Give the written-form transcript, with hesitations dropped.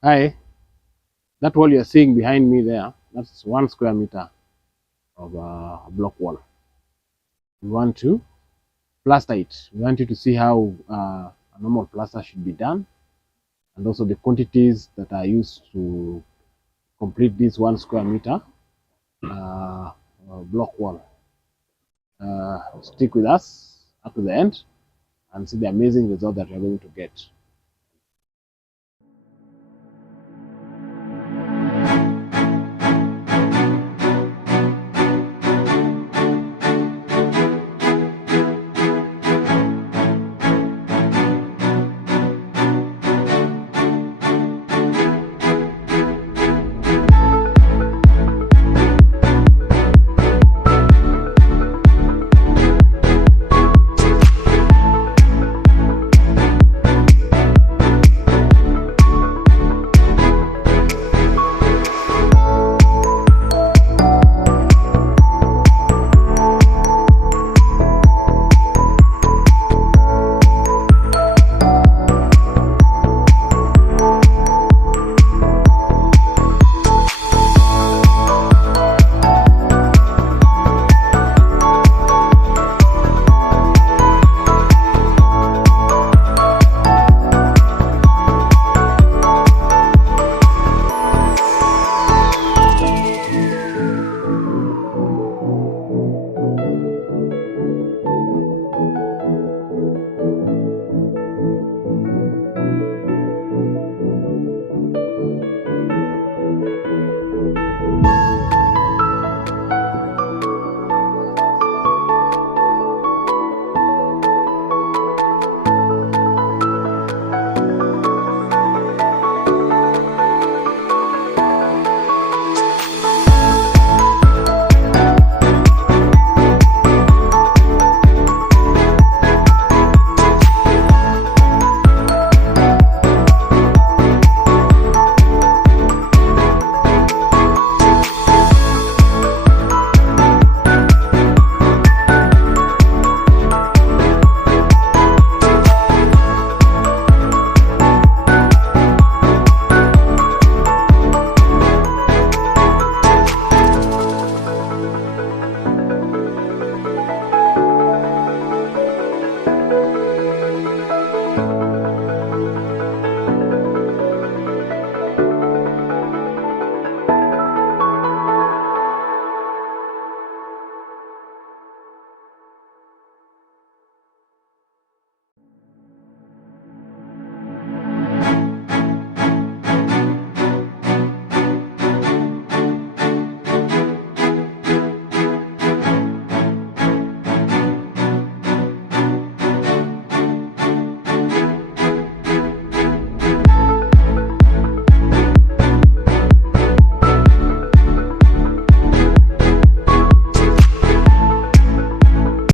Hi, that wall you're seeing behind me there, that's 1 square meter of block wall. We want to plaster it. We want you to see how a normal plaster should be done, and also the quantities that are used to complete this 1 square meter block wall. Stick with us up to the end and see the amazing result that you're going to get.